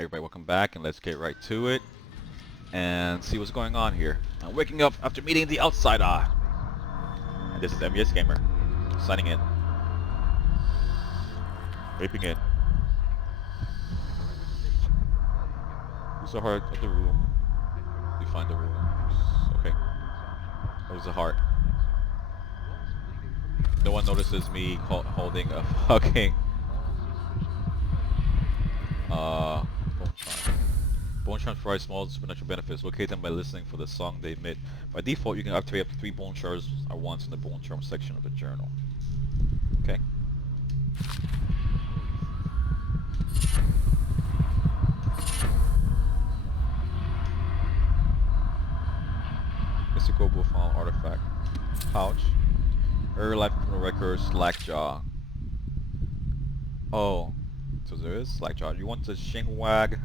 Everybody, welcome back, and let's get right to it and see what's going on here. I'm waking up after meeting the outsider, and this is MBS Gamer signing in, vaping in. Use the heart of the room. You find the room. Okay. That was a heart. No one notices me holding a fucking bone charm. Bone charms provide small supernatural benefits. Locate them by listening for the song they emit. By default, you can activate up to 3 bone charms at once in the bone charm section of the journal. Okay. Mystical Bullfound artifact. Pouch. Early life criminal records. Slackjaw. Oh. So there is Slackjaw. You want to Shingwag?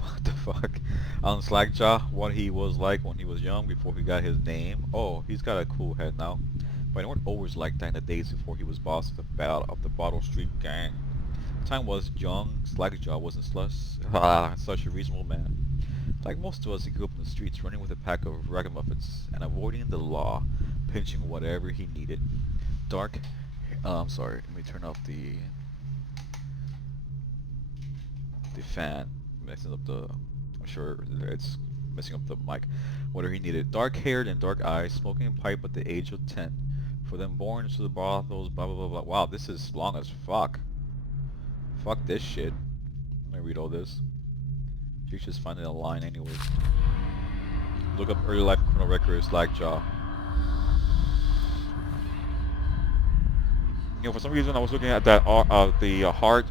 What the fuck? On Slackjaw, what he was like when he was young before he got his name. Oh, he's got a cool head now. But they weren't always like that in the days before he was boss of the Bottle Street Gang. Time was young, Slackjaw wasn't such a reasonable man. Like most of us, he grew up in the streets, running with a pack of ragamuffins and avoiding the law, pinching whatever he needed. Dark. Sorry. Let me turn off the fan. Messing up the. I'm sure it's messing up the mic. Whatever he needed. Dark-haired and dark eyes, smoking a pipe at the age of 10. For them born into the brothels, blah blah blah blah. Wow, this is long as fuck. Fuck this shit. Let me read all this. You just finding a line anyways. Look up early life criminal records, Slackjaw. You know, for some reason I was looking at that the heart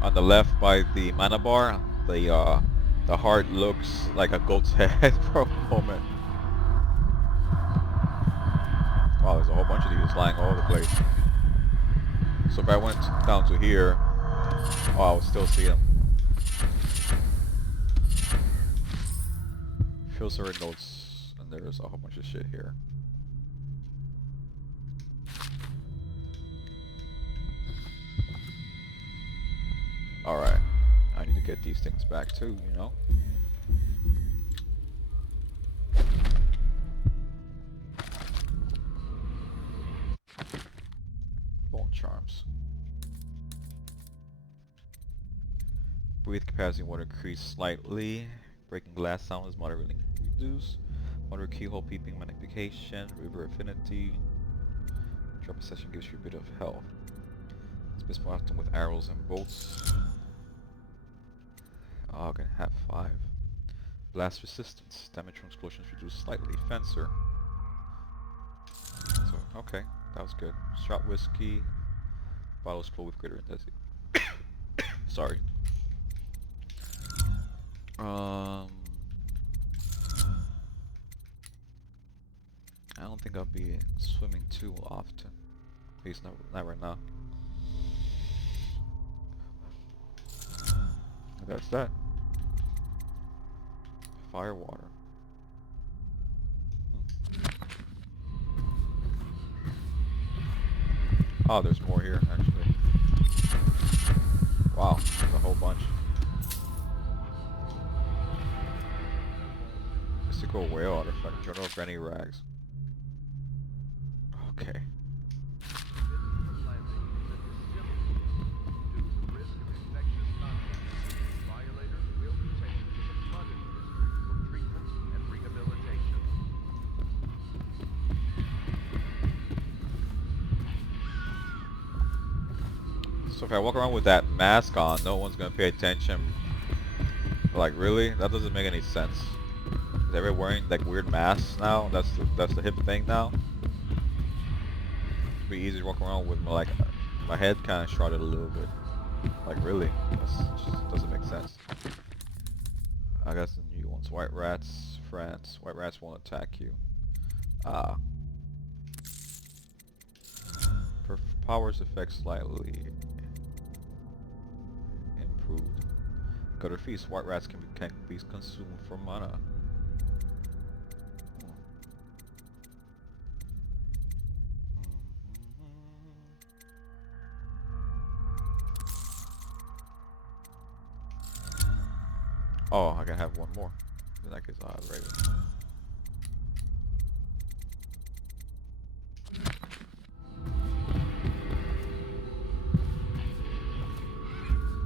on the left by the mana bar. The heart looks like a goat's head for a moment. Wow, there's a whole bunch of these lying all over the place. So if I went down to here, oh, I would still see them. Fill certain notes, and there's a whole bunch of shit here. Alright, I need to get these things back too, you know? Bone charms. Breathe capacity water increased slightly. Breaking glass sound is moderately reduced. Water keyhole peeping magnification. River affinity. Drop a session gives you a bit of health. Space bottom with arrows and bolts. Oh, I can have 5. Blast resistance. Damage from explosions reduced slightly. Fencer. So, okay, that was good. Shot whiskey. Bottles full with greater intensity. Sorry. I don't think I'll be swimming too often. At least not right now. That's that. Fire water. Oh, there's more here, actually. Wow, there's a whole bunch. Mystical whale artifact. Journal of Granny Rags. Okay. So if I walk around with that mask on, no one's gonna pay attention. Like, really? That doesn't make any sense. Is everyone wearing like weird masks now? That's the hip thing now. It'd be easy to walk around with my head kind of shrouded a little bit. Like, really? That just doesn't make sense. I got some new ones. White rats, France. White rats won't attack you. Ah. Powers effect slightly improved. Go to feast. White rats can be consumed for mana. Oh, I can have one more. In that case, I'll have Raven.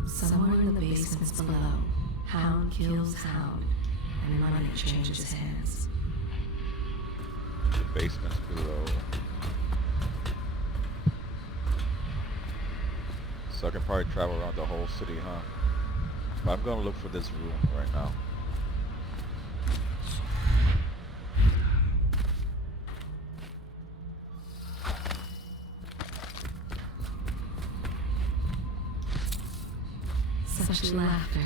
Somewhere in the basements below, Hound kills Hound, and money changes hands. The basement's below. So I can probably travel around the whole city, huh? But I'm gonna look for this room right now. Such laughter,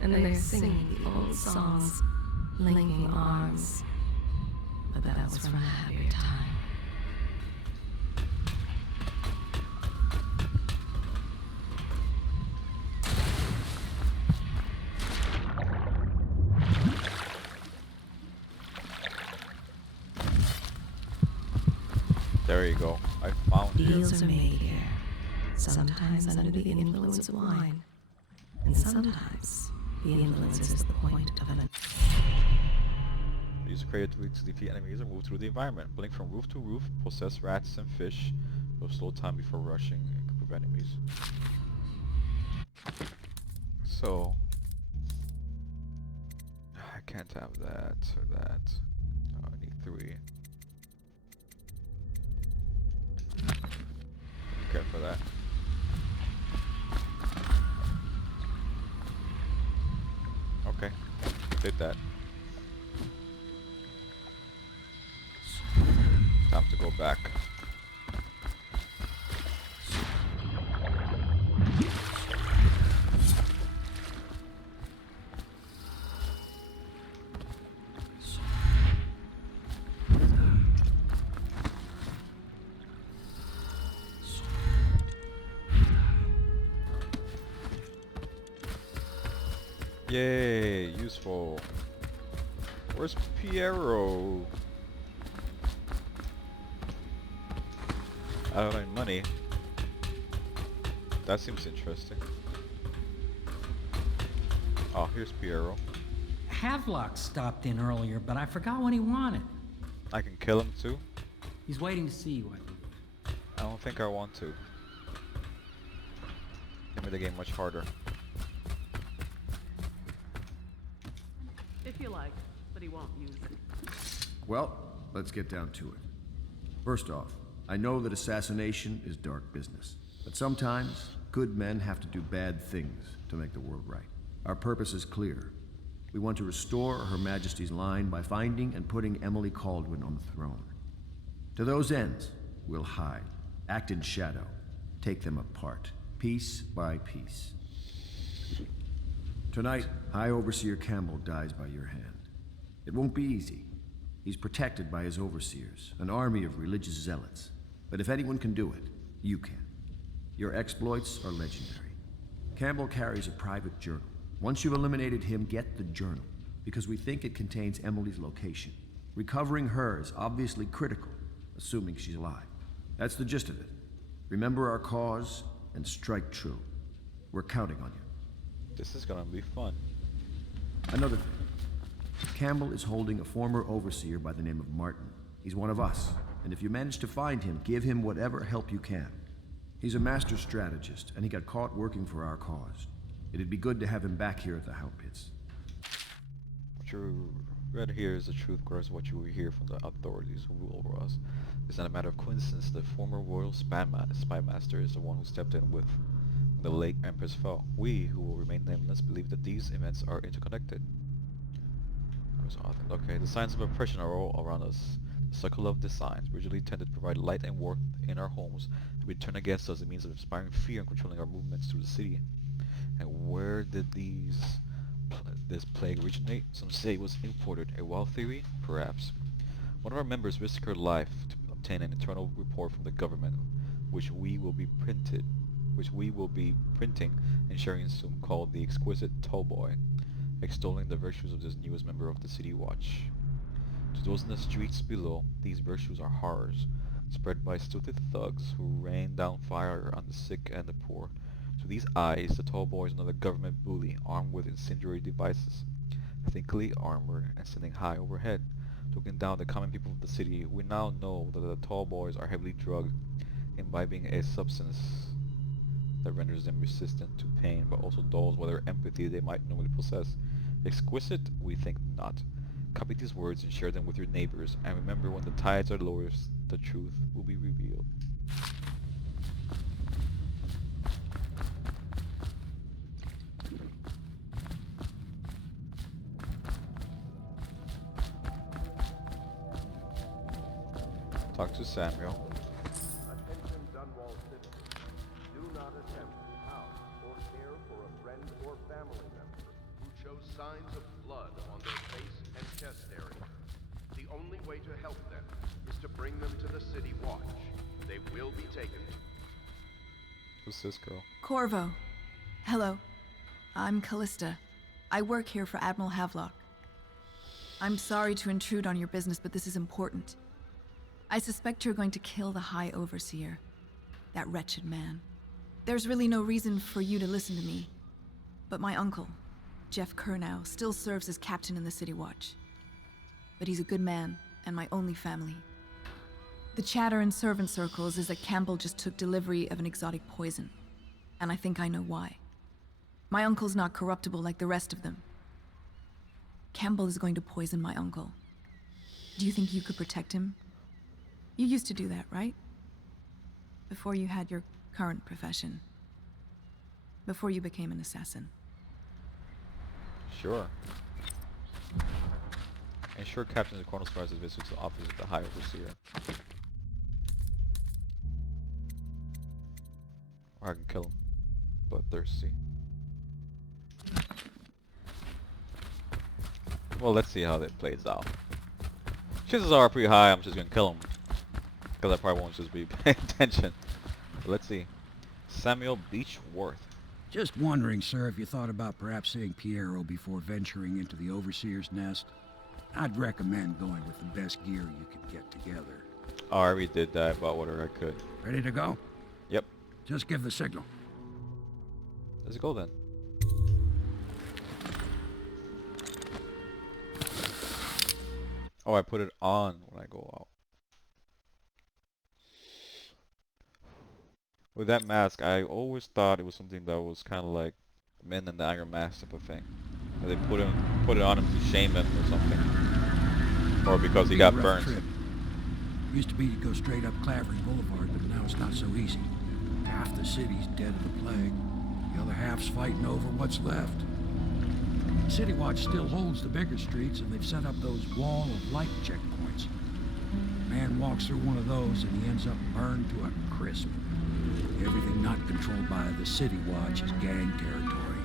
and they're singing the old songs, linking arms. But that was from a happier time. There you go. I found you. Deals are made here, sometimes under the influence of wine, and sometimes the influence is the point of an... Use creativity to defeat enemies and move through the environment. Blink from roof to roof, possess rats and fish. With slow time before rushing and group of enemies. So I can't have that or that. Oh, I need 3. Okay for that. Okay, did that. Time to go back. Yay, useful. Where's Piero? I don't have any money. That seems interesting. Oh, here's Piero. Havelock stopped in earlier, but I forgot what he wanted. I can kill him too? He's waiting to see you, I believe. I don't think I want to. It made the game much harder. If you like, but he won't use it. Well, let's get down to it. First off, I know that assassination is dark business, but sometimes good men have to do bad things to make the world right. Our purpose is clear. We want to restore Her Majesty's line by finding and putting Emily Caldwin on the throne. To those ends, we'll hide, act in shadow, take them apart, piece by piece. Tonight, High Overseer Campbell dies by your hand. It won't be easy. He's protected by his overseers, an army of religious zealots. But if anyone can do it, you can. Your exploits are legendary. Campbell carries a private journal. Once you've eliminated him, get the journal, because we think it contains Emily's location. Recovering her is obviously critical, assuming she's alive. That's the gist of it. Remember our cause and strike true. We're counting on you. This is gonna be fun. Another thing. Campbell is holding a former overseer by the name of Martin. He's one of us, and if you manage to find him, give him whatever help you can. He's a master strategist, and he got caught working for our cause. It'd be good to have him back here at the Hound Pits. What you read here is the truth, regardless of what you will hear from the authorities who rule over us. It's not a matter of coincidence. The former royal spy master is the one who stepped in with when the late Empress fell. We, who will remain nameless, believe that these events are interconnected. Okay, the signs of oppression are all around us. The circle of the signs, originally intended to provide light and warmth in our homes, to be turned against us as a means of inspiring fear and controlling our movements through the city. And where did this plague originate? Some say it was imported. A wild theory? Perhaps. One of our members risked her life to obtain an internal report from the government, which we will be printing and sharing soon, called the Exquisite Tallboy, extolling the virtues of this newest member of the City Watch. To those in the streets below, these virtues are horrors, spread by stupid thugs who rain down fire on the sick and the poor, To these eyes, the tall boy is another government bully armed with incendiary devices, thickly armored and standing high overhead, looking down the common people of the city. We now know that the tall boys are heavily drugged, imbibing a substance that renders them resistant to pain, but also dulls whatever empathy they might normally possess. Exquisite? We think not. Copy these words and share them with your neighbors, and remember, when the tides are lowest, the truth will be revealed. Talk to Samuel. Attention Dunwall citizens. Do not attempt to house or care for a friend or family member who shows signs of blood on their face and chest area. The only way to help them is to bring them to the City Watch. They will be taken. Who's this girl? Corvo. Hello. I'm Callista. I work here for Admiral Havelock. I'm sorry to intrude on your business, but this is important. I suspect you're going to kill the High Overseer. That wretched man. There's really no reason for you to listen to me. But my uncle, Jeff Kernow, still serves as captain in the City Watch. But he's a good man, and my only family. The chatter in servant circles is that Campbell just took delivery of an exotic poison. And I think I know why. My uncle's not corruptible like the rest of them. Campbell is going to poison my uncle. Do you think you could protect him? You used to do that, right? Before you had your current profession. Before you became an assassin. Sure. Ensure Captain the Colonel surprises visit to the office of the High Overseer. Or I can kill him. Bloodthirsty. Well, let's see how that plays out. Chances are pretty high I'm just gonna kill him. Because I probably won't just be paying attention. But let's see. Samuel Beechworth. Just wondering, sir, if you thought about perhaps seeing Piero before venturing into the Overseer's nest. I'd recommend going with the best gear you could get together. Oh, I already did that about whatever I could. Ready to go? Yep. Just give the signal. Let's go then. Oh, I put it on when I go out. With that mask, I always thought it was something that was kind of like Men in the Iron Mask type of thing. That they put it on him to shame him or something. Or because he got burnt. Trip. Used to be to go straight up Clavering Boulevard, but now it's not so easy. Half the city's dead of the plague. The other half's fighting over what's left. City Watch still holds the bigger streets, and they've set up those wall of light checkpoints. A man walks through one of those, and he ends up burned to a crisp. Everything not controlled by the City Watch is gang territory.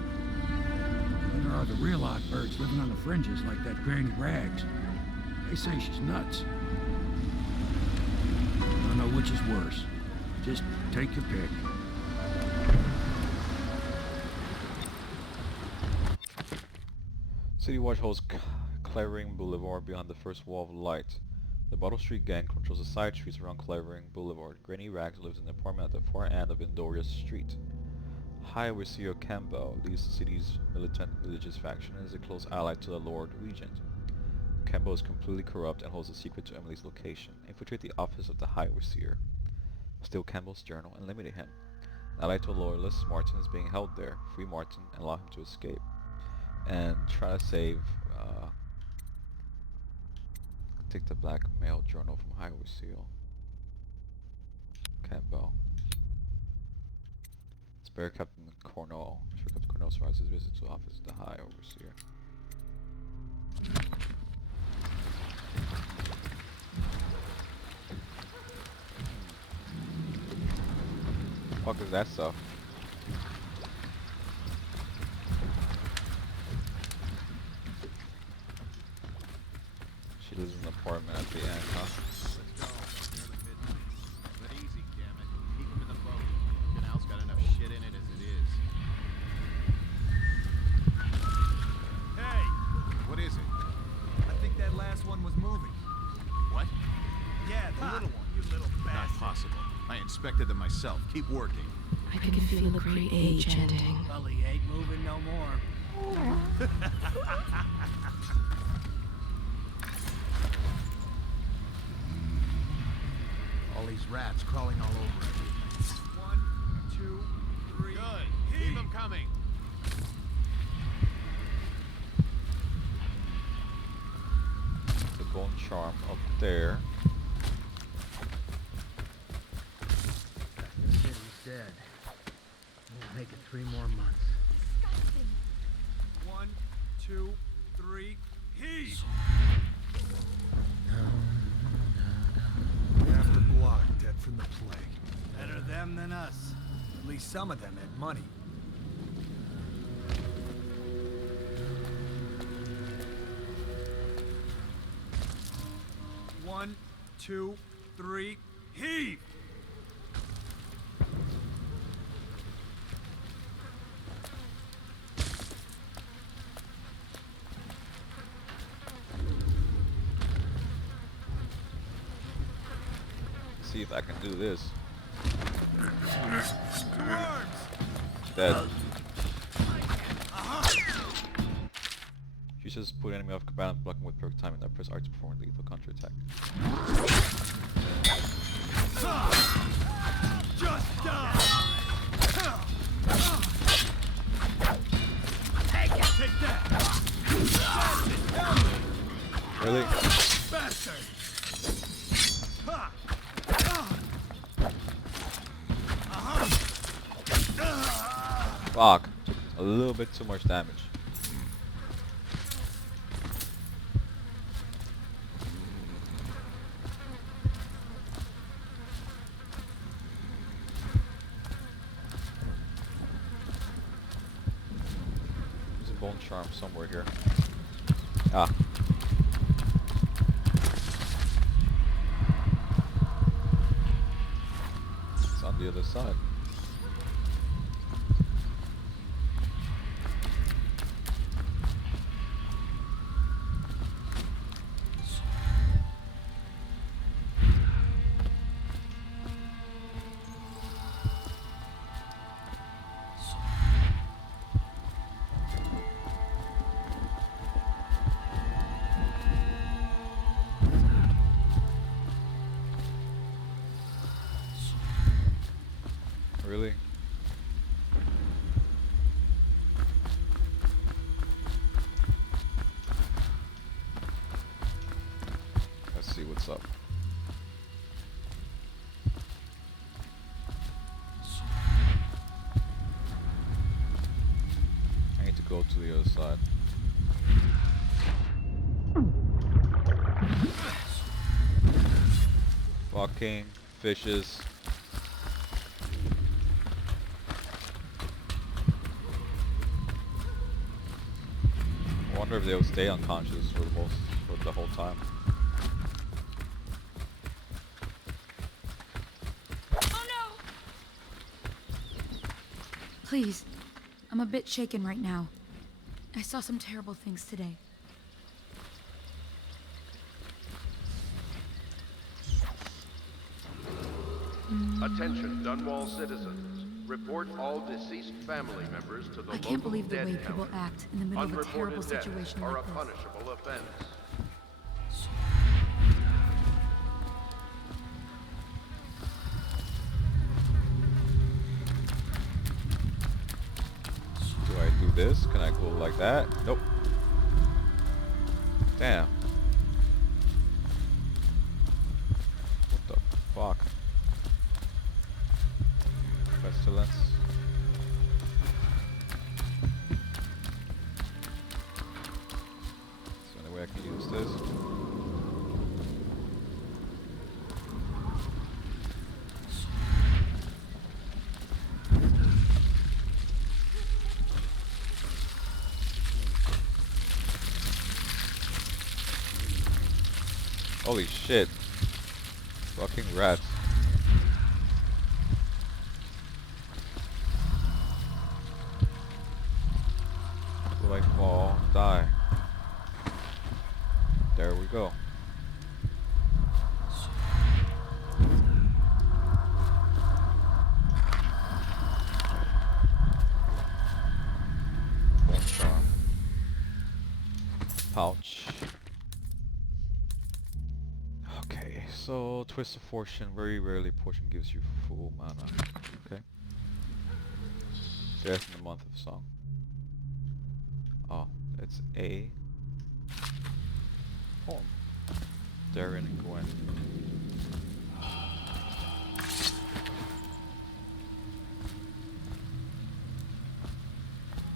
Then there are the real odd birds living on the fringes like that Granny Rags. They say she's nuts. I don't know which is worse. Just take your pick. City Watch holds Clavering Boulevard beyond the first wall of light. The Bottle Street gang controls the side streets around Clavering Boulevard. Granny Rags lives in an apartment at the far end of Endoria's street. High Overseer Campbell leads the city's militant religious faction and is a close ally to the Lord Regent. Campbell is completely corrupt and holds a secret to Emily's location. Infiltrate the office of the High Overseer. Steal Campbell's journal and eliminate him. Allied to a loyalist, Martin is being held there. Free Martin and allow him to escape. And try to save, take the blackmail journal from High Overseer Campbell. Spare Captain Cornell. Sure Captain Cornell survives his visit to the office of the High Overseer. Fuck is that stuff? She lives in an apartment at the end, huh? Let's go. Near the midnight. But easy, damn it. Keep him in the boat. Canal's got enough shit in it as it is. Hey! What is it? I think that last one was moving. What? Yeah, the little one. You little bastard. Not possible. I inspected them myself. Keep working. I I can feel a great age ending. Well, he ain't moving no more. All these rats crawling all over it. 1, 2, 3. Good. Keep them coming. The bone charm up there. The city's dead. Won't make it 3 more months. 1, 2, 3. Heave! Half the block dead from the plague. Better them than us. At least some of them had money. One, 2, 3, heave! See if I can do this. Worms! Dead. She says put enemy off balance, blocking with perfect timing. That press R to perform a lethal counter attack. Just die! Take that! Really? Bastard! Fuck. Took a little bit too much damage. There's a bone charm somewhere here. Ah. It's on the other side. Really? Let's see what's up. I need to go to the other side. Fucking fishes. I wonder if they'll stay unconscious for the whole time. Oh no! Please, I'm a bit shaken right now. I saw some terrible things today. Attention, Dunwall citizens. Report all deceased family members to the I can't local believe the dead way people counter. act in the middle of a terrible Unreported deaths situation are like a this. punishable offense. Do I do this? Can I go like that? Nope. Damn. What the fuck? Pestilence. Is there any way I can use this? Holy shit. Fucking rats. Will I fall? Die. There we go. pouch. Okay, so Twist of Fortune. Very rarely potion gives you full mana. Okay. Death in the Month of Song. Oh, it's a poem. Darren and Gwen.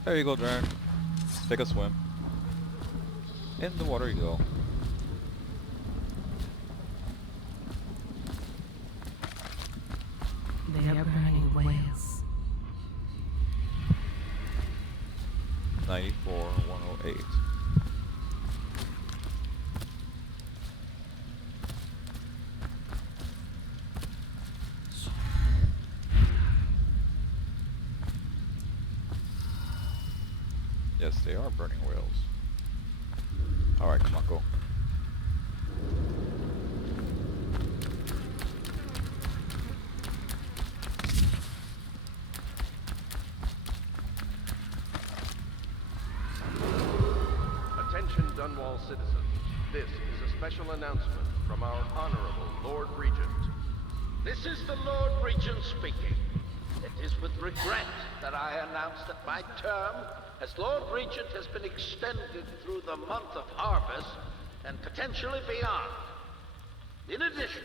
There you go, Darren. Take a swim. In the water you go. They are burning whales. 94-108. Yes, they are burning whales. Alright, come on, go. Attention Dunwall citizens. This is a special announcement from our Honorable Lord Regent. This is the Lord Regent speaking. It is with regret that I announce that my term as Lord Regent has been extended through the month of harvest and potentially beyond. In addition,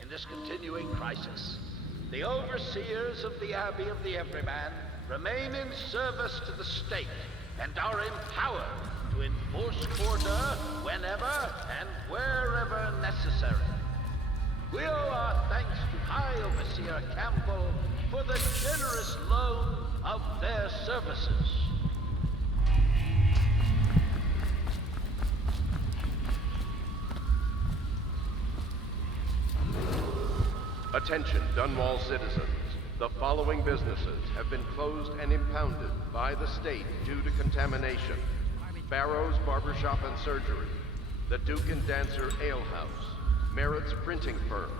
in this continuing crisis, the overseers of the Abbey of the Everyman remain in service to the state and are empowered to enforce order whenever and wherever necessary. We owe our thanks to High Overseer Campbell for the generous loan of their services. Attention Dunwall citizens. The following businesses have been closed and impounded by the state due to contamination. Barrow's Barbershop and Surgery, the Duke and Dancer Ale House, Merritt's Printing Firm,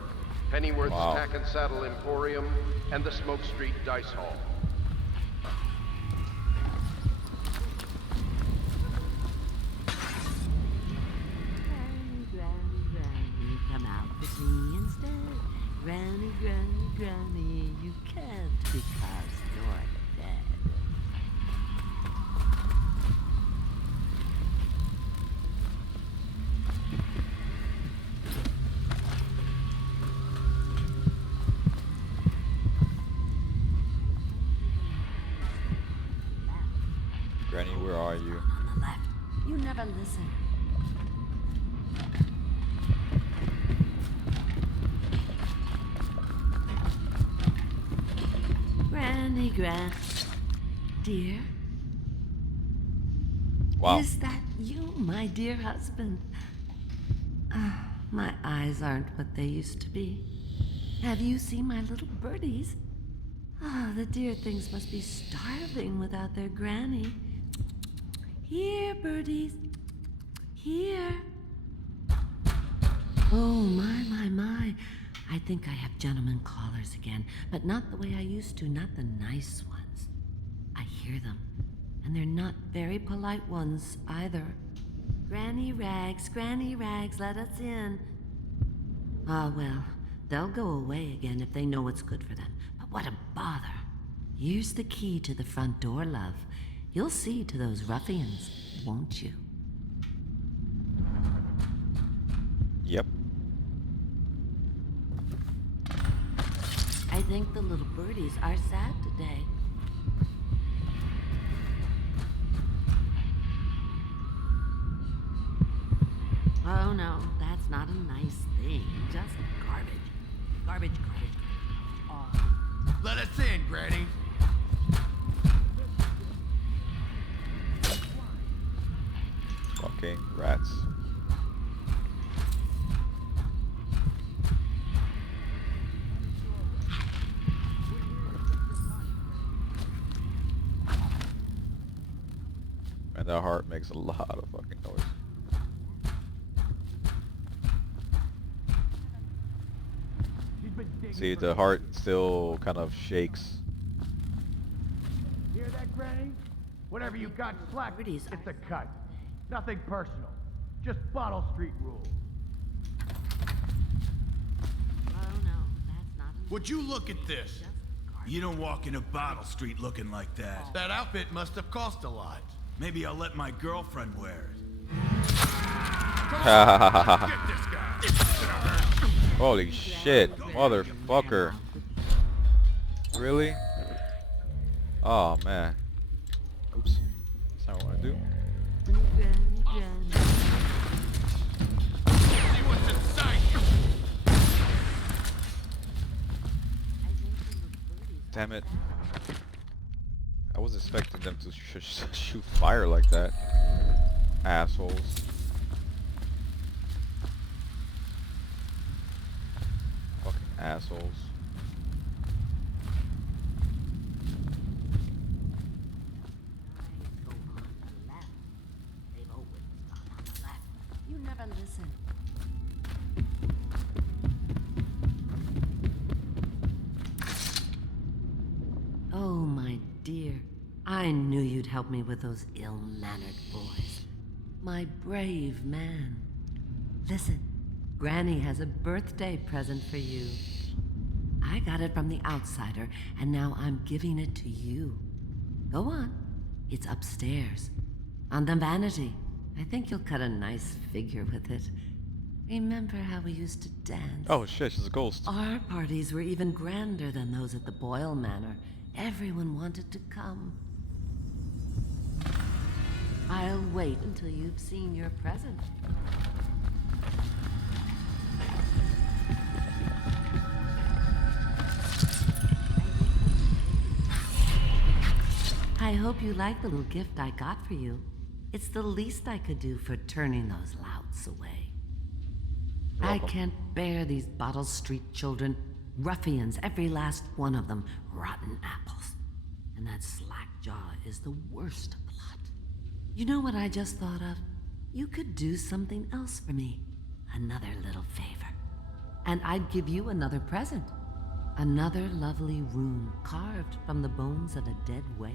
Pennyworth's Tack and Saddle Emporium, and the Smoke Street Dice Hall. Granny, come out with me instead. Granny, Granny, you can't because you're dead. Granny, where are you? On the left. You never listen. Granny, dear? Wow. Is that you, my dear husband? My eyes aren't what they used to be. Have you seen my little birdies? The dear things must be starving without their granny. Here, birdies. Here. Oh, my. I think I have gentlemen callers again, but not the way I used to, not the nice ones. I hear them, and they're not very polite ones either. Granny Rags, let us in. Ah, well, they'll go away again if they know what's good for them. But what a bother. Here's the key to the front door, love. You'll see to those ruffians, won't you? Yep. I think the little birdies are sad today. Oh no, that's not a nice thing. Just garbage. Garbage. Oh. Let us in, Granny. Fucking rats. And that heart makes a lot of fucking noise. See, the heart still kind of shakes. Hear that, Granny? Whatever you got slack, it's a cut. Nothing personal. Just Bottle Street rules. Oh no, that's not enough. Would you look at this? You don't walk into Bottle Street looking like that. That outfit must have cost a lot. Maybe I'll let my girlfriend wear it. Holy shit, motherfucker. Really? Oh man. Oops. That's not what I want to do. See what's inside. Damn it. I was expecting them to shoot fire like that. Assholes. Fucking assholes. You never listen. Oh, my dear. I knew you'd help me with those ill-mannered boys. My brave man. Listen, Granny has a birthday present for you. I got it from the outsider, and now I'm giving it to you. Go on. It's upstairs. On the vanity. I think you'll cut a nice figure with it. Remember how we used to dance? Oh shit, she's a ghost. Our parties were even grander than those at the Boyle Manor. Everyone wanted to come. I'll wait until you've seen your present. I hope you like the little gift I got for you. It's the least I could do for turning those louts away. I can't bear these Bottle Street children. Ruffians, every last one of them. Rotten apples. And that slack-jaw is the worst of the lot. You know what I just thought of? You could do something else for me. Another little favor. And I'd give you another present. Another lovely room carved from the bones of a dead whale.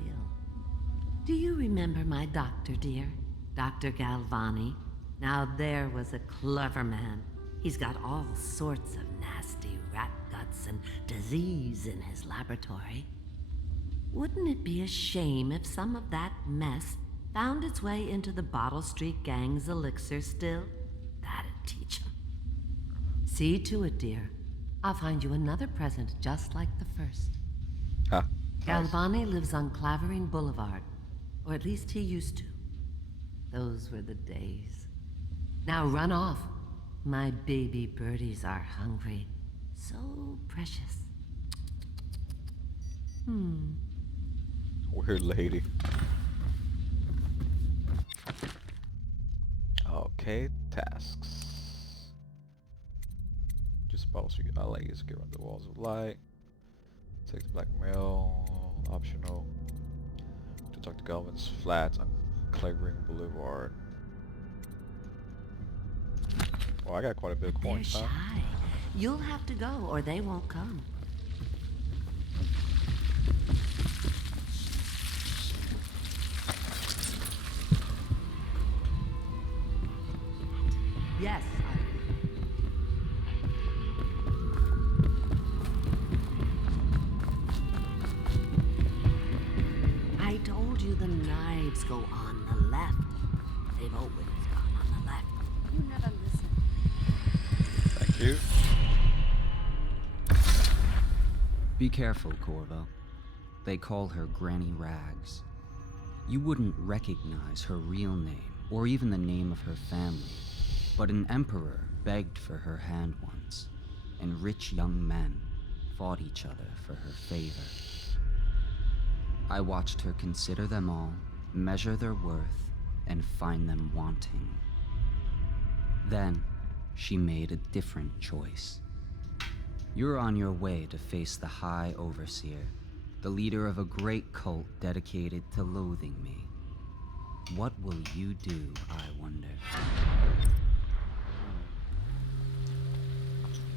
Do you remember my doctor, dear? Dr. Galvani? Now there was a clever man. He's got all sorts of nasty rat guts and disease in his laboratory. Wouldn't it be a shame if some of that mess found its way into the Bottle Street gang's elixir still? That'd teach him. See to it, dear. I'll find you another present just like the first. Huh. Galvani lives on Clavering Boulevard. Or at least he used to. Those were the days. Now run off. My baby birdies are hungry. So precious. Weird lady. Okay, tasks. Just Bottle Street alleys, get around the walls of light. Takes blackmail, optional. To talk to Galvin's flat on Clavering Boulevard. Well, I got quite a bit of They're coins, huh? shy. You'll have to go or they won't come. Yes. I told you the knives go on the left. They've always gone on the left. You never listen. Thank you. Be careful, Corvo. They call her Granny Rags. You wouldn't recognize her real name, or even the name of her family, but an emperor begged for her hand once, and rich young men fought each other for her favor. I watched her consider them all, measure their worth, and find them wanting. Then, she made a different choice. You're on your way to face the High Overseer, the leader of a great cult dedicated to loathing me. What will you do, I wonder?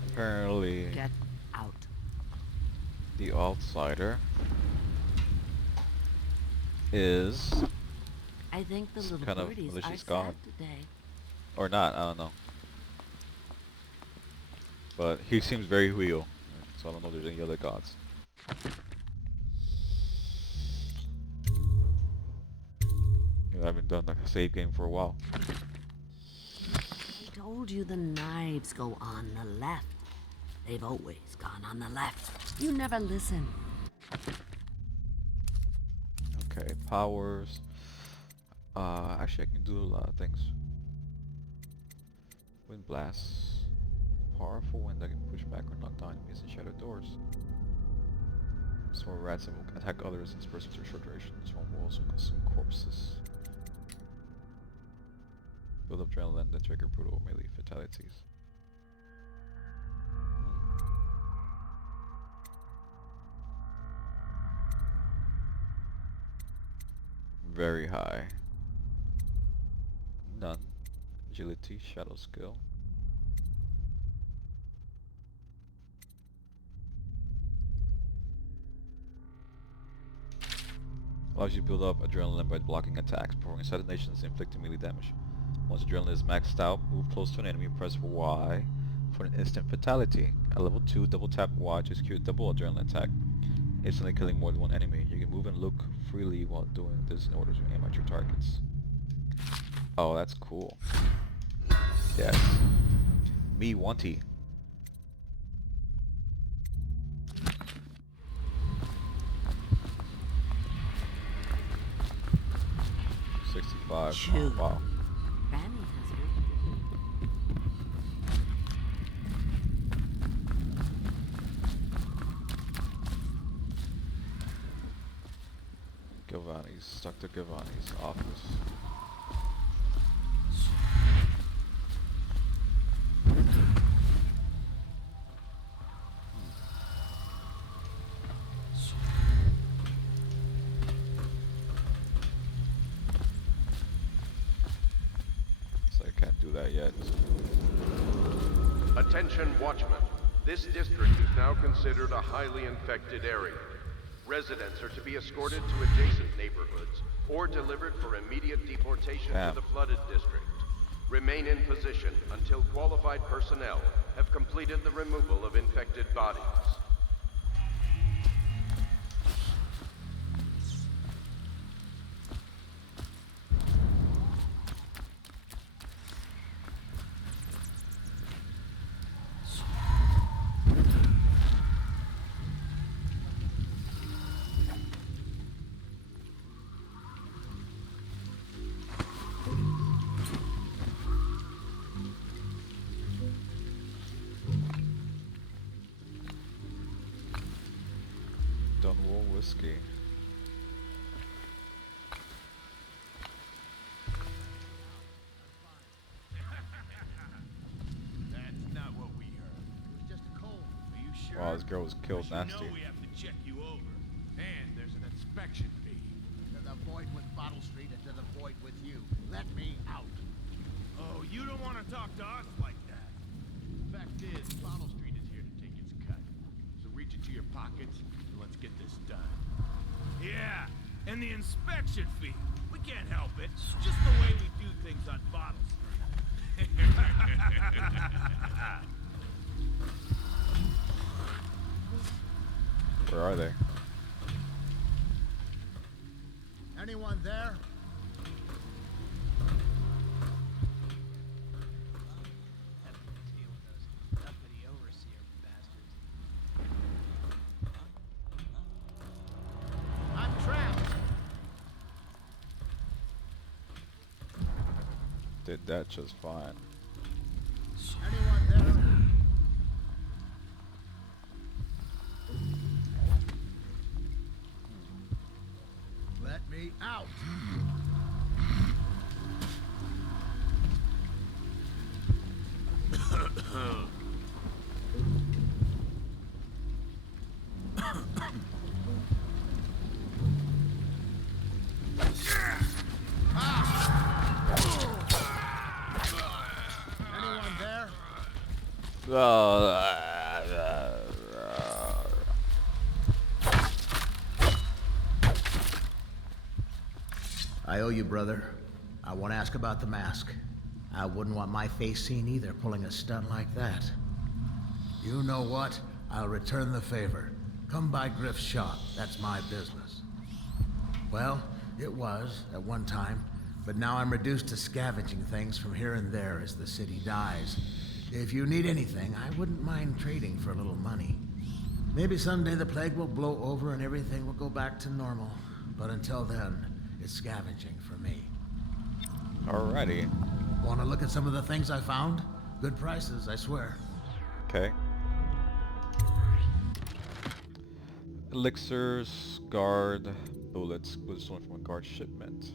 Apparently, Get out. the outsider is I think the Some little kind of birdies are malicious sad god. today. Or not, I don't know. But he seems very real. So I don't know if there's any other gods. I haven't done a save game for a while. I told you the knives go on the left. They've always gone on the left. You never listen. Okay, powers. Actually I can do a lot of things. Wind blasts. Powerful wind that can push back or knock down enemies and shatter doors. Swarm rats and will attack others and disperse for a short duration. Swarm will also consume corpses. Build up adrenaline, then trigger brutal melee fatalities. Very high. None. Agility, shadow skill. Allows you to build up adrenaline by blocking attacks, performing assassinations, inflicting melee damage. Once adrenaline is maxed out, move close to an enemy, press Y for an instant fatality. At level 2, double tap Y to execute a double adrenaline attack, instantly killing more than one enemy. You can move and look freely while doing this in order to aim at your targets. Oh, that's cool. Yes. Me wanty. $65. Oh, wow. Granny has work to do. Giovanni's, Dr. Giovanni's office. So I can't do that yet. Attention, Watchmen. This district is now considered a highly infected area. Residents are to be escorted to adjacent neighborhoods or delivered for immediate deportation to the flooded district. Remain in position until qualified personnel have completed the removal of infected bodies. Dunwall whiskey. That's not what we heard. It was just a cold. Are you sure? Wow, this girl was killed nasty. You know we have to check you over. And there's an inspection fee. To the void with Bottle Street and to the void with you. Let me out. Oh, you don't want to talk to us like that. Fact is, Bottle Street is here to take its cut. So reach into your pockets and let's get this done. Yeah, and the inspection fee. We can't help it. It's just the way we do things on Bottle Street. Where are they? Anyone there? I'm trapped. Did that just fine. Anyone there? Let me out. Anyone there? I owe you, brother. I want to ask about the mask. I wouldn't want my face seen either, pulling a stunt like that. You know what? I'll return the favor. Come by Griff's shop. That's my business. Well, it was, at one time, but now I'm reduced to scavenging things from here and there as the city dies. If you need anything, I wouldn't mind trading for a little money. Maybe someday the plague will blow over and everything will go back to normal. But until then, it's scavenging for me. Alrighty. Want to look at some of the things I found? Good prices, I swear. Okay. Elixirs, guard, bullets, stolen from a guard shipment.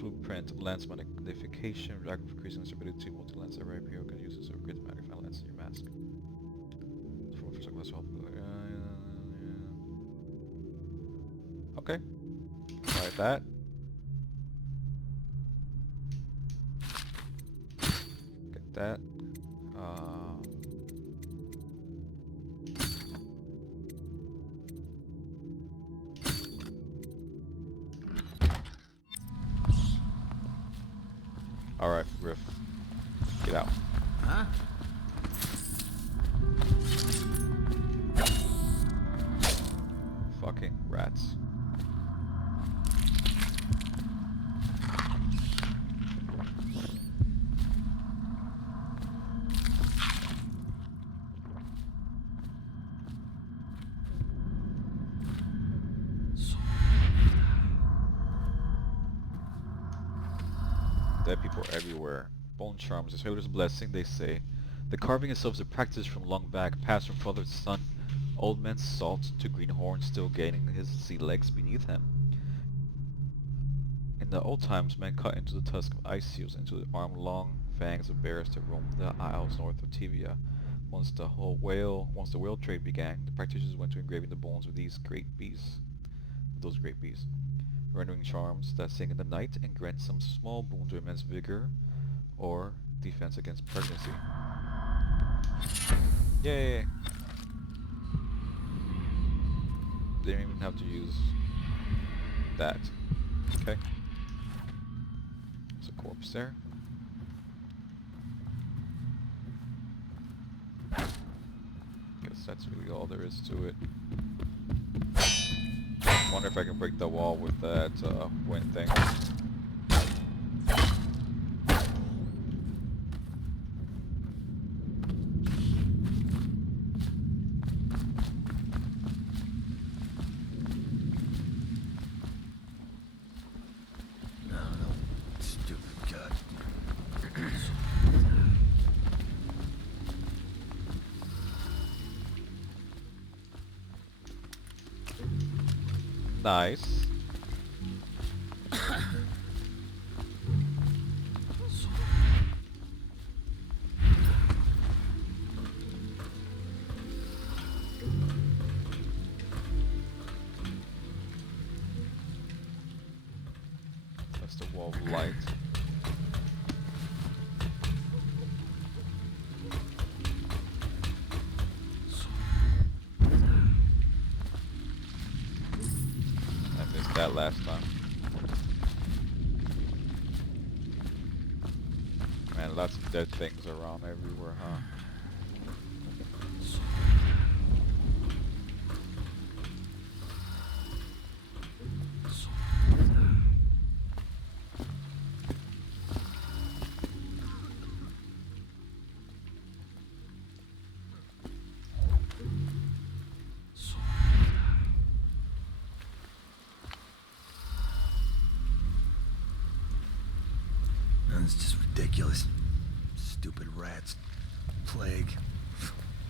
Blueprint, lens magnification, increasing its ability to multi-lens array. Hero can use this upgrade to magnify lens in your mask. Okay. Try that. Get that. Alright, Griff. Get out. Huh? Fucking rats. Dead people everywhere. Bone charms, the sailor's blessing, they say. The carving itself is a practice from long back, passed from father to son. Old man's salt to greenhorn, still gaining his sea legs beneath him. In the old times, men cut into the tusk of ice seals, into the arm-long fangs of bears that roamed the isles north of Tevia. Once the whale trade began, the practitioners went to engraving the bones of these great beasts. Rendering charms that sing in the night and grant some small boon to immense vigor or defense against pregnancy. Yay! Didn't even have to use that. Okay. There's a corpse there. Guess that's really all there is to it. Wonder if I can break the wall with that wind thing. No, stupid gut. Nice. That's the wall of light. I missed that last time. Man, lots of dead things around everywhere, huh? It's just ridiculous. Stupid rats. Plague.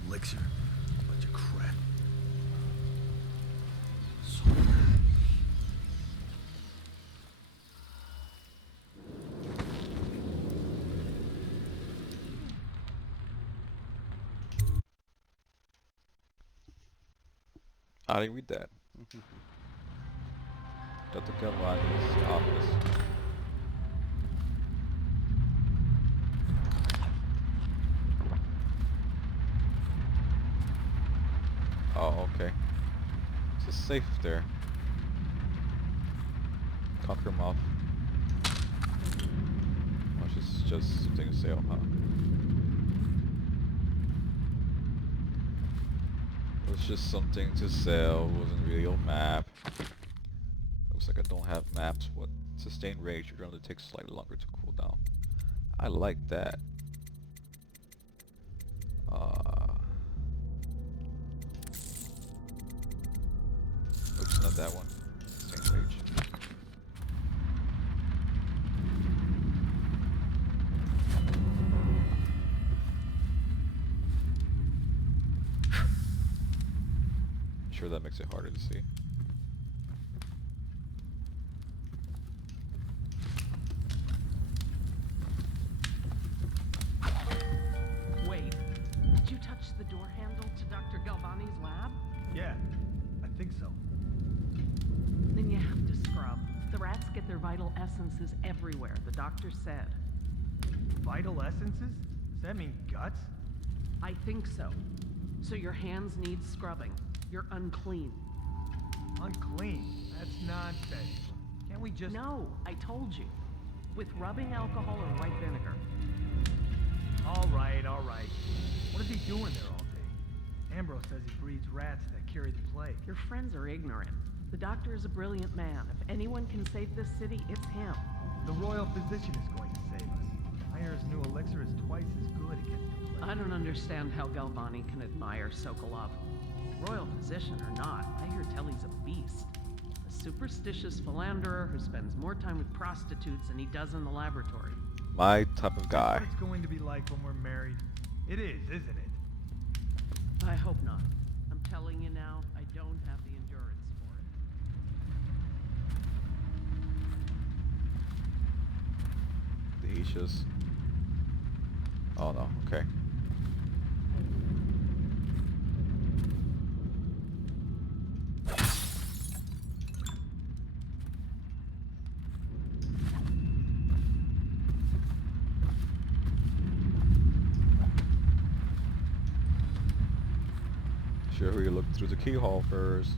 Elixir. Bunch of crap. I didn't read that. Dr. Galvani's office. Oh, okay. It's a safe there. conquer them off. Oh, it's just something to sail, huh? It's just something to sail. It wasn't really a map. Looks like I don't have maps. What? Sustained rage. Your journal takes slightly longer to cool down. I like that. Oops, not that one. Sustained rage. Sure, that makes it harder to see. Wait, did you touch the door handle to Dr. Galvani's lab? Yeah, I think so. Then you have to scrub. The rats get their vital essences everywhere, the doctor said. Vital essences? Does that mean guts? I think so. So your hands need scrubbing. You're unclean. Unclean? That's nonsense. Can't we just... No, I told you. With rubbing alcohol or white vinegar. All right, all right. What is he doing there all day? Ambrose says he breeds rats that carry the plague. Your friends are ignorant. The doctor is a brilliant man. If anyone can save this city, it's him. The royal physician is going to save us. I hear his new elixir is twice as good against the plague. I don't understand how Galvani can admire Sokolov. Royal physician or not, I hear tell he's a beast. A superstitious philanderer who spends more time with prostitutes than he does in the laboratory. My type of guy. That's what it's going to be like when we're married. It is, isn't it? I hope not. I'm telling you now, I don't have the endurance for it. The Hishas. Oh no, okay. Sure, we look through the keyhole first.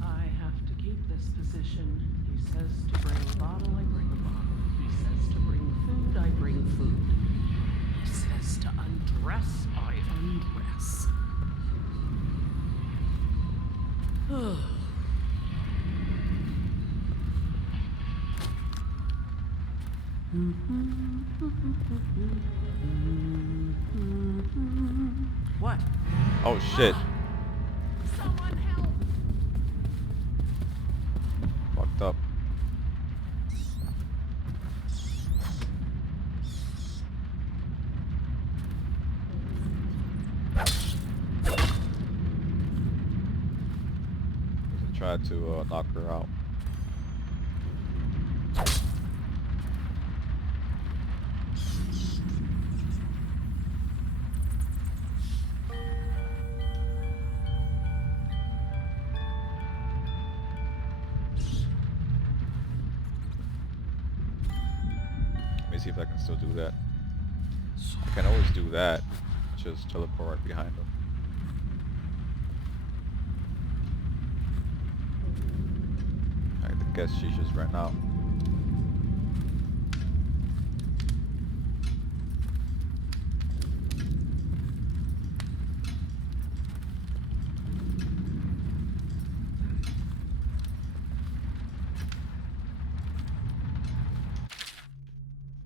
I have to keep this position. He says to bring a bottle, I bring a bottle. He says to bring food, I bring food. He says to undress, I undress. What? Oh shit. Someone help! Fucked up. Try to knock her out. Let me see if I can still do that. I can always do that. Just teleport right behind them. I guess she just ran out.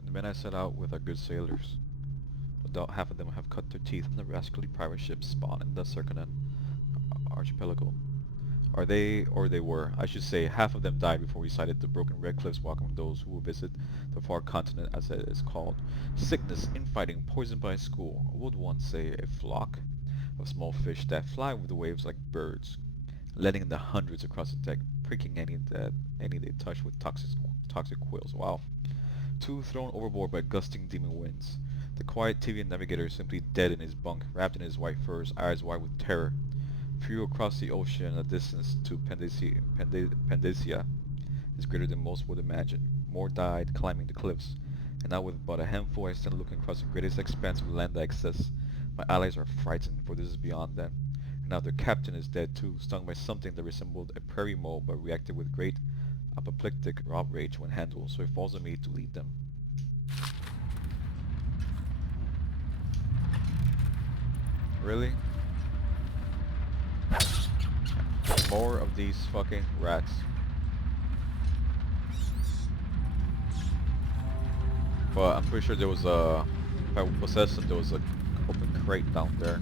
The men I set out with are good sailors. About half of them have cut their teeth on the rascally pirate ships spawned in the Circanan archipelago. Are they, or they were, I should say, half of them died before we sighted the broken red cliffs welcoming those who will visit the far continent as it is called. Sickness, infighting, poisoned by a school, or would one say a flock of small fish that fly with the waves like birds, letting in the hundreds across the deck, pricking any they touch with toxic quills. Wow. Two thrown overboard by gusting demon winds. The quiet Tivian navigator simply dead in his bunk, wrapped in his white furs, eyes wide with terror. View across the ocean, a distance to Pendesia is greater than most would imagine. More died climbing the cliffs, and now with but a handful I stand looking across the greatest expanse of land that exists. My allies are frightened, for this is beyond them. And now their captain is dead too, stung by something that resembled a prairie mole but reacted with great apoplectic outrage when handled, so it falls on me to lead them. Really? More of these fucking rats. But I'm pretty sure there was a... If I possessed them, there was a open crate down there.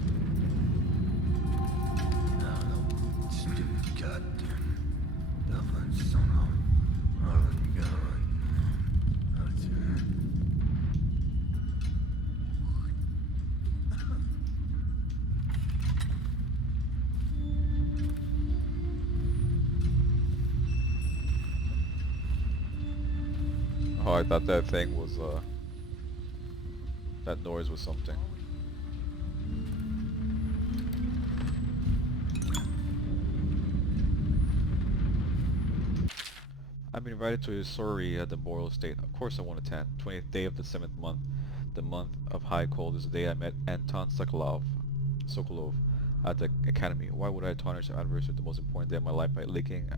Oh, I thought that thing was, that noise was something. I've been invited to a sorority at the Boyle Estate. Of course I want to attend. 20th day of the 7th month. The month of high cold is the day I met Anton Sokolov at the academy. Why would I tarnish the anniversary of the most important day of my life by licking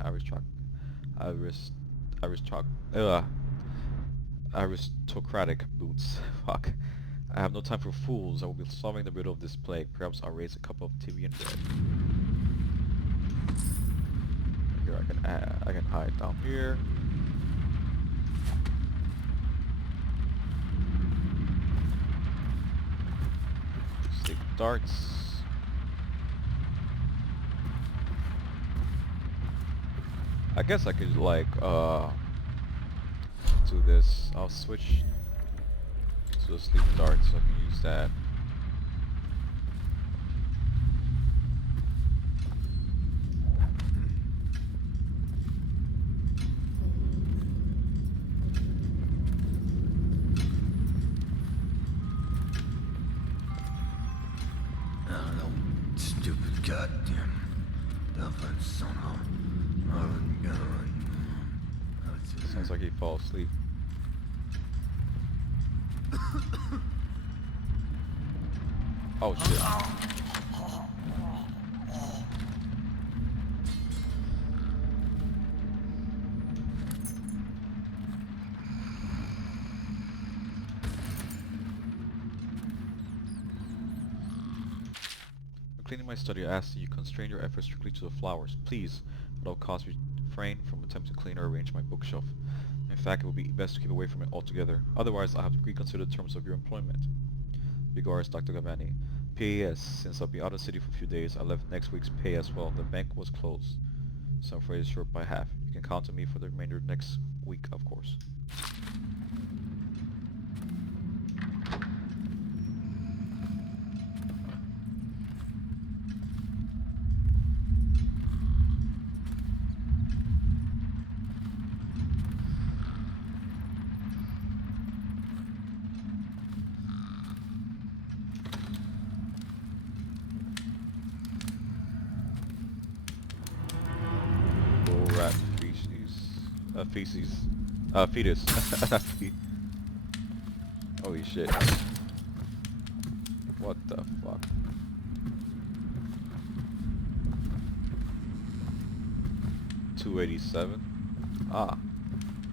aristocratic boots? Fuck. I have no time for fools. I will be solving the riddle of this plague. Perhaps I'll raise a cup of tea and bread. Here I can hide down here. Stick darts. I guess I could like do this. I'll switch to the sleep dart so I can use that. Sounds like he falls asleep. Oh shit. When cleaning my study, I ask that you constrain your efforts strictly to the flowers. Please, at all costs, refrain from attempting to clean or arrange my bookshelf. In fact, it would be best to keep away from it altogether. Otherwise, I'll have to reconsider the terms of your employment. Regards, Dr. Gavani. P.S. Since I'll be out of the city for a few days, I left next week's pay as well. The bank was closed, so I'm afraid it's short by half. You can count on me for the remainder of next week, of course. Rat feces. Fetus. Holy shit. What the fuck? $287. Ah.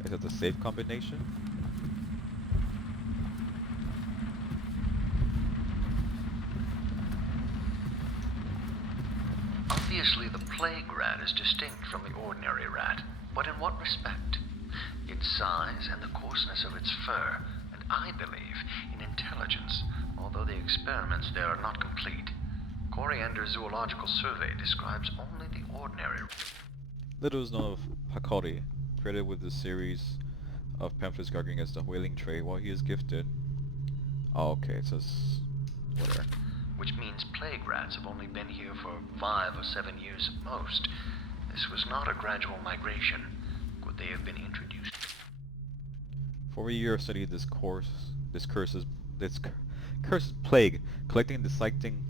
Is that the safe combination? Obviously, the plague rat is distinct from the ordinary rat, but in what respect? Its size and the coarseness of its fur, and I believe in intelligence, although the experiments there are not complete. Coriander Zoological Survey describes only the ordinary. Little is known of Hakori, credited with the series of pamphlets guarding against the whaling trade. While he is gifted... Oh, okay, it says... whatever. Which means plague rats have only been here for 5 or 7 years at most. This was not a gradual migration. Could they have been introduced? For a year I've studied this cursed plague, collecting and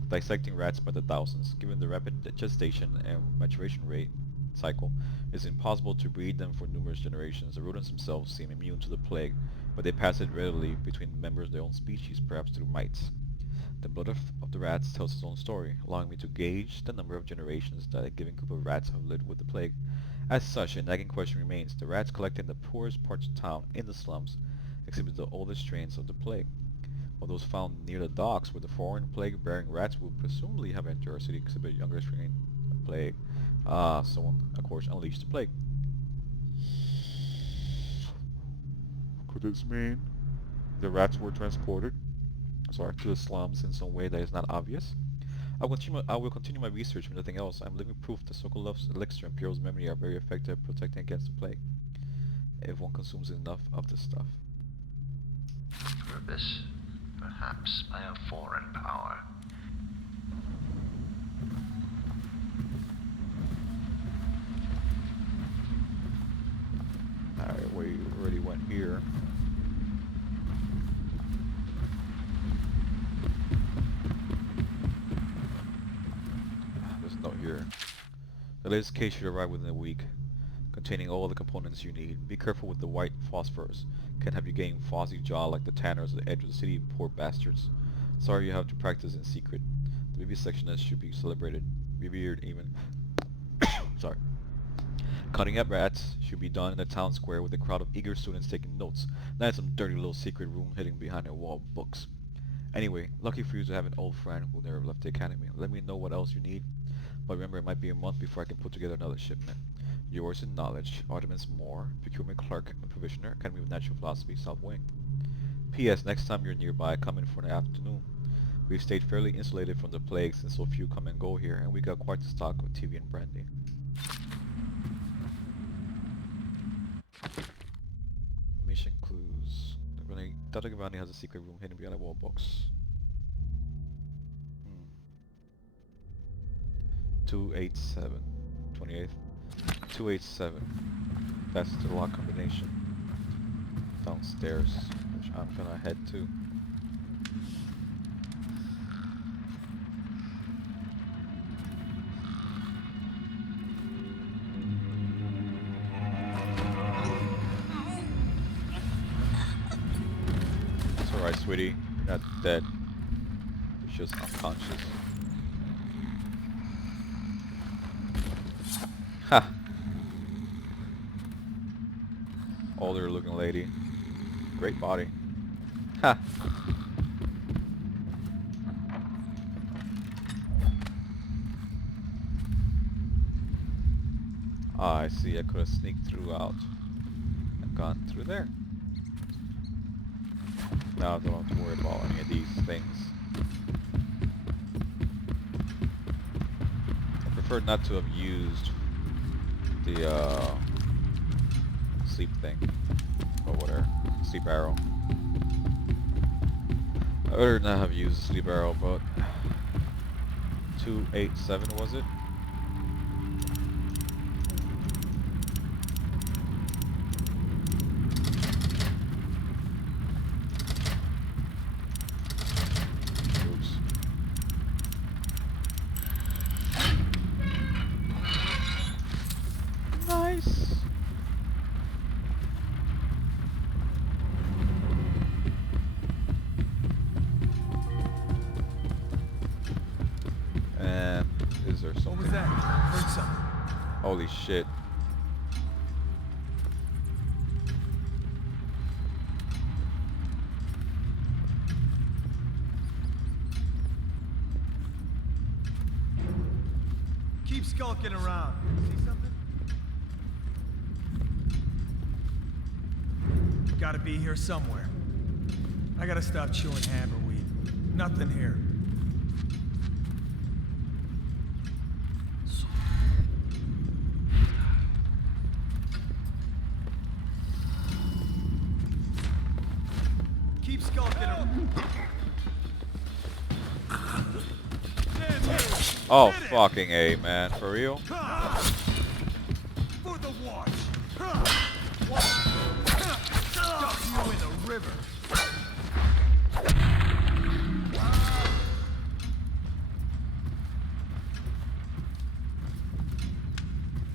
dissecting rats by the thousands. Given the rapid gestation and maturation rate, cycle, it's impossible to breed them for numerous generations. The rodents themselves seem immune to the plague, but they pass it readily between members of their own species, perhaps through mites. The blood of the rats tells its own story, allowing me to gauge the number of generations that a given group of rats have lived with the plague. As such, a nagging question remains. The rats collected in the poorest parts of town, in the slums, exhibit the oldest strains of the plague, while those found near the docks where the foreign plague-bearing rats would presumably have entered our city exhibit younger strain of plague. Someone, of course, unleashed the plague. Could this mean the rats were transported to the slums in some way that is not obvious? I will continue my research if nothing else. I'm living proof that Sokolov's elixir and Piero's memory are very effective at protecting against the plague, if one consumes enough of this stuff. Purpose? Perhaps by a foreign power. Alright, we already went here. There's no here. The latest case should arrive within a week, containing all the components you need. Be careful with the white phosphorus. Can't have you getting fuzzy jaw like the tanners at the edge of the city, poor bastards. Sorry you have to practice in secret. The vivisection should be celebrated, revered even. Sorry. Cutting up rats should be done in the town square with a crowd of eager students taking notes, not in some dirty little secret room hidden behind a wall of books. Anyway, lucky for you to have an old friend who never left the academy. Let me know what else you need, but remember it might be a month before I can put together another shipment. Yours in knowledge, Artemis Moore, Procurement Clerk and Provisioner, Academy of Natural Philosophy, South Wing. P.S. Next time you're nearby, come in for an afternoon. We've stayed fairly insulated from the plague since so few come and go here, and we got quite the stock of TV and brandy. Mission clues. Dr. Gavani has a secret room hidden behind a wall box. 287. 28th. 287. That's the lock combination. Downstairs, which I'm gonna head to. It's alright, sweetie. You're not dead. You're just unconscious. Ha! Older looking lady. Great body. Ha! Ah, I see. I could have sneaked through out and gone through there. Now I don't have to worry about any of these things. I prefer not to have used the sleep thing, or whatever, sleep arrow. I would rather not have used the sleep arrow, but 287 was it? Oops. Nice. And is there something? What was that? Heard something. Holy shit. Keep skulking around. See something? Gotta be here somewhere. I gotta stop chewing hammerweed. Nothing here. Keep skulking around. Oh, fucking A, man. For real? For the watch. Stuff you in the river.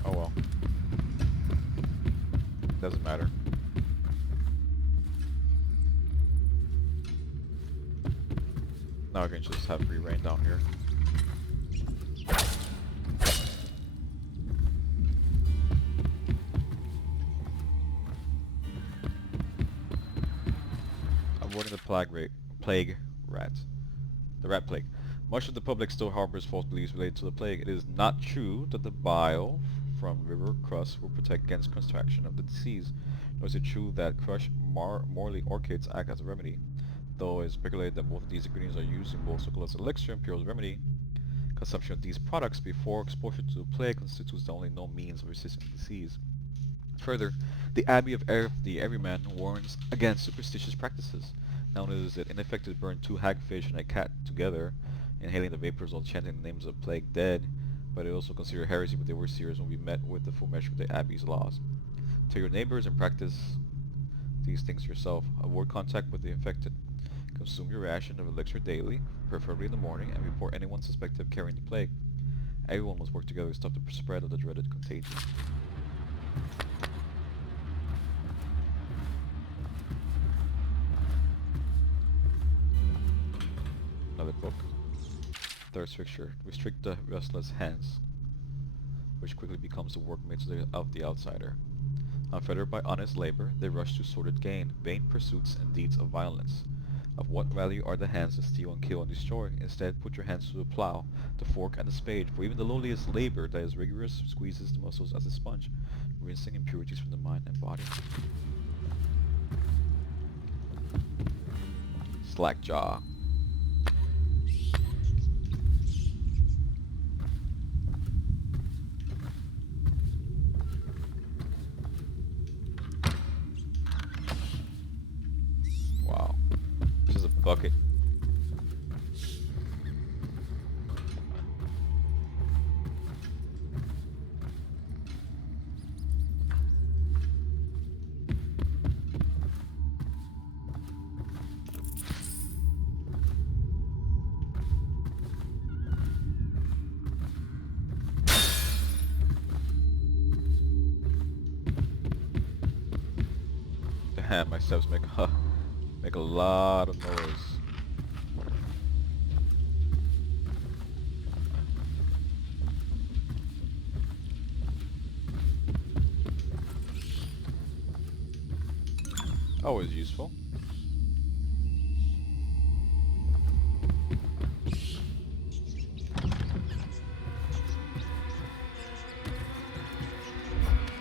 Oh well. Now I can just have free reign down here. Avoiding the plague rat. The rat plague. Much of the public still harbors false beliefs related to the plague. It is not true that the bile from river crust will protect against contraction of the disease. Nor is it true that crushed Morley orchids act as a remedy. Though it is speculated that both of these ingredients are used in both Sokola's elixir and Piero's remedy, consumption of these products before exposure to the plague constitutes the only known means of resisting the disease. Further, the Abbey of the Everyman warns against superstitious practices. Not only is it ineffective to burn 2 hagfish and a cat together, inhaling the vapors while chanting the names of the plague dead, but it also considered heresy with the overseers when we met with the full measure of the Abbey's laws. Tell your neighbors and practice these things yourself. Avoid contact with the infected. Consume your ration of elixir daily, preferably in the morning, and report anyone suspected of carrying the plague. Everyone must work together to stop the spread of the dreaded contagion. Another book. Third stricture. Restrict the restless hands, which quickly becomes the workmates of the outsider. Unfettered by honest labor, they rush to sordid gain, vain pursuits, and deeds of violence. Of what value are the hands that steal and kill and destroy? Instead, put your hands to the plow, the fork, and the spade, for even the lowliest labor that is rigorous squeezes the muscles as a sponge, rinsing impurities from the mind and body. Slackjaw. Wow. Just a bucket. Damn, my steps make a lot of noise. Always useful.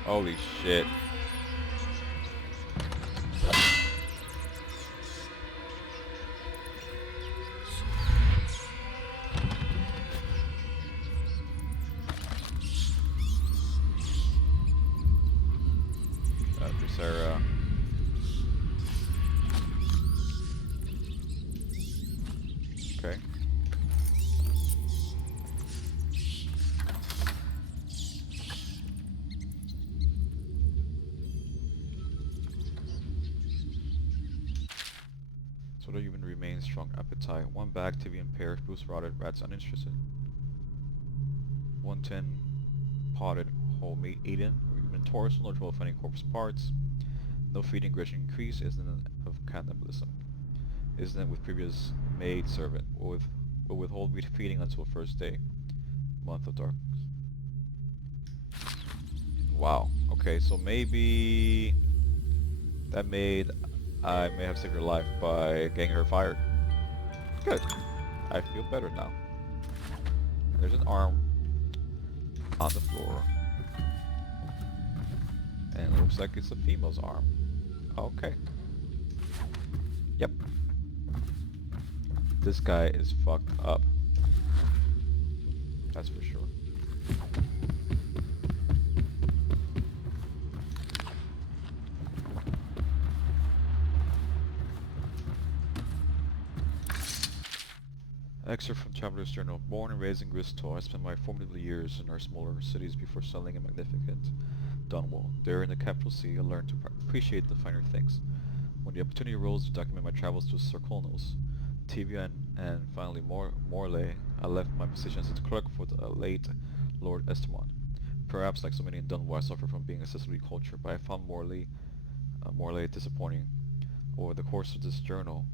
Holy shit. Sarah. Okay. So the human remains strong appetite. 1 bag TV impaired, boost rotted, rats uninterested. 110 potted whole meat eaten, human torso, no trouble finding corpse parts. No feeding grudging increase, isn't it of cannibalism? Isn't it with previous maid servant? Will withhold feeding until first day. Month of darkness. Wow. Okay, so maybe that maid, I may have saved her life by getting her fired. Good. I feel better now. There's an arm on the floor. And it looks like it's a female's arm. Okay. Yep. This guy is fucked up. That's for sure. Excerpt from Traveler's Journal. Born and raised in Bristol, I spent my formative years in our smaller cities before settling in magnificent Dunwall. There in the capital city, I learned to appreciate the finer things. When the opportunity arose to document my travels to Circonos, Tivian, and finally Morlaix, I left my position as a clerk for the late Lord Estamont. Perhaps, like so many in Dunwall, I suffered from being excessively cultured, but I found Morlaix disappointing. Over the course of this journal,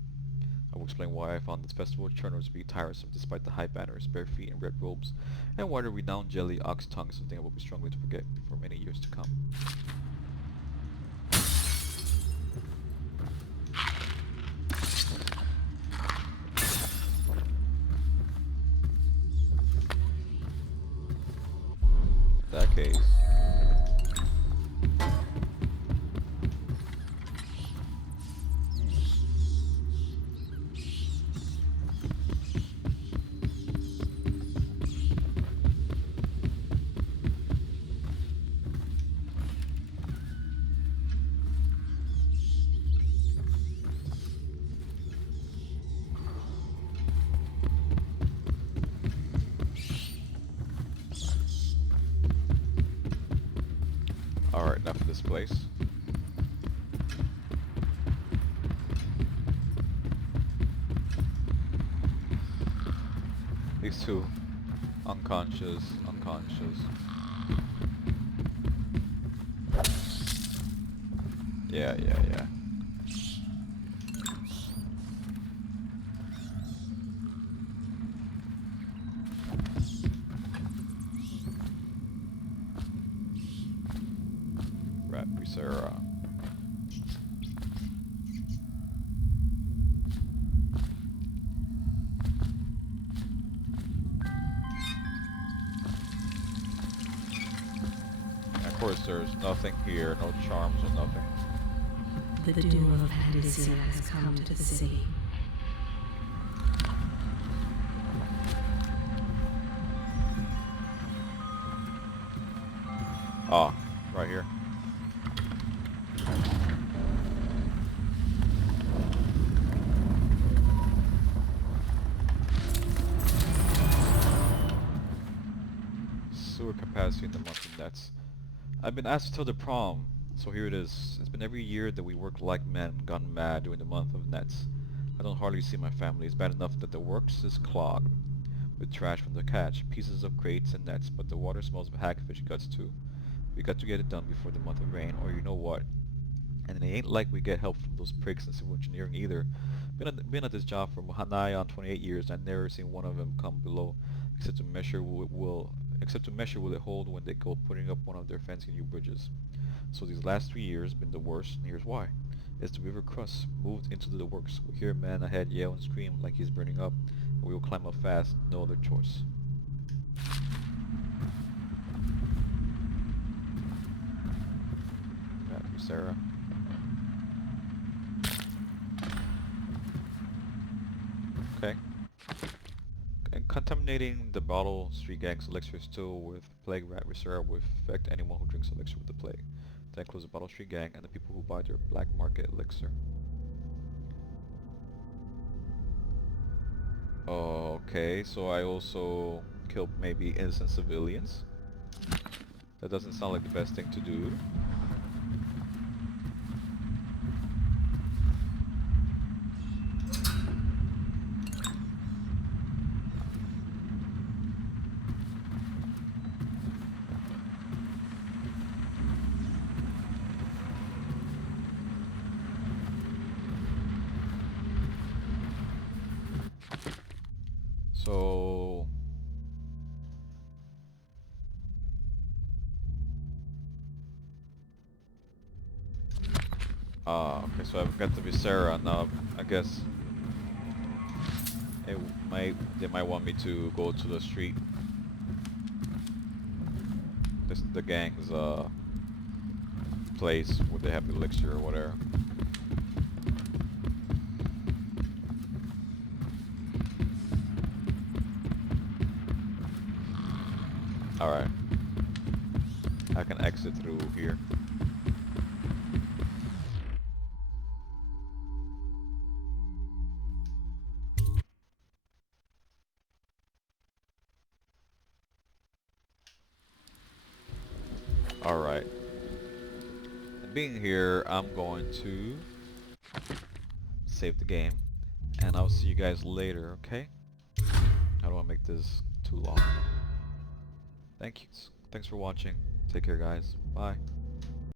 I will explain why I found this festival churners to be tiresome despite the high banners, bare feet, and red robes, and why the renowned jelly ox tongue is something I will be struggling to forget for many years to come. In that case... Alright, enough of this place. These two. Unconscious, unconscious. Yeah. Rat Viscera. Of course, there's nothing here, no charms or nothing. The doom of Panacea has come to the city. Ah, right here. Sewer capacity in the month of nets. I've been asked to tell the prom, so here it is. It's been every year that we work like men, gone mad during the month of nets. I don't hardly see my family. It's bad enough that the works is clogged with trash from the catch, pieces of crates and nets, but the water smells of hagfish guts too. We got to get it done before the month of rain, or you know what. And it ain't like we get help from those prigs in civil engineering either. Been at this job for nigh on 28 years, and I've never seen one of them come below, except to measure will it hold when they go putting up one of their fancy new bridges. So these last 3 years been the worst, and here's why. As the river crust moved into the works, we hear a man ahead yell and scream like he's burning up, and we will climb up fast, no other choice. Matthew, Sarah. Okay. And contaminating the bottle street gang's elixir still with plague rat viscera will affect anyone who drinks elixir with the plague. That includes the bottle street gang and the people who buy their black market elixir. Okay, so I also killed maybe innocent civilians. That doesn't sound like the best thing to do. So... okay, so I've got the Viscera now. I guess they might want me to go to the street. This the gang's place where they have the elixir or whatever. Alright. I can exit through here. Alright. Being here, I'm going to save the game. And I'll see you guys later, okay? I don't want to make this too long. Thanks for watching. Take care, guys. Bye.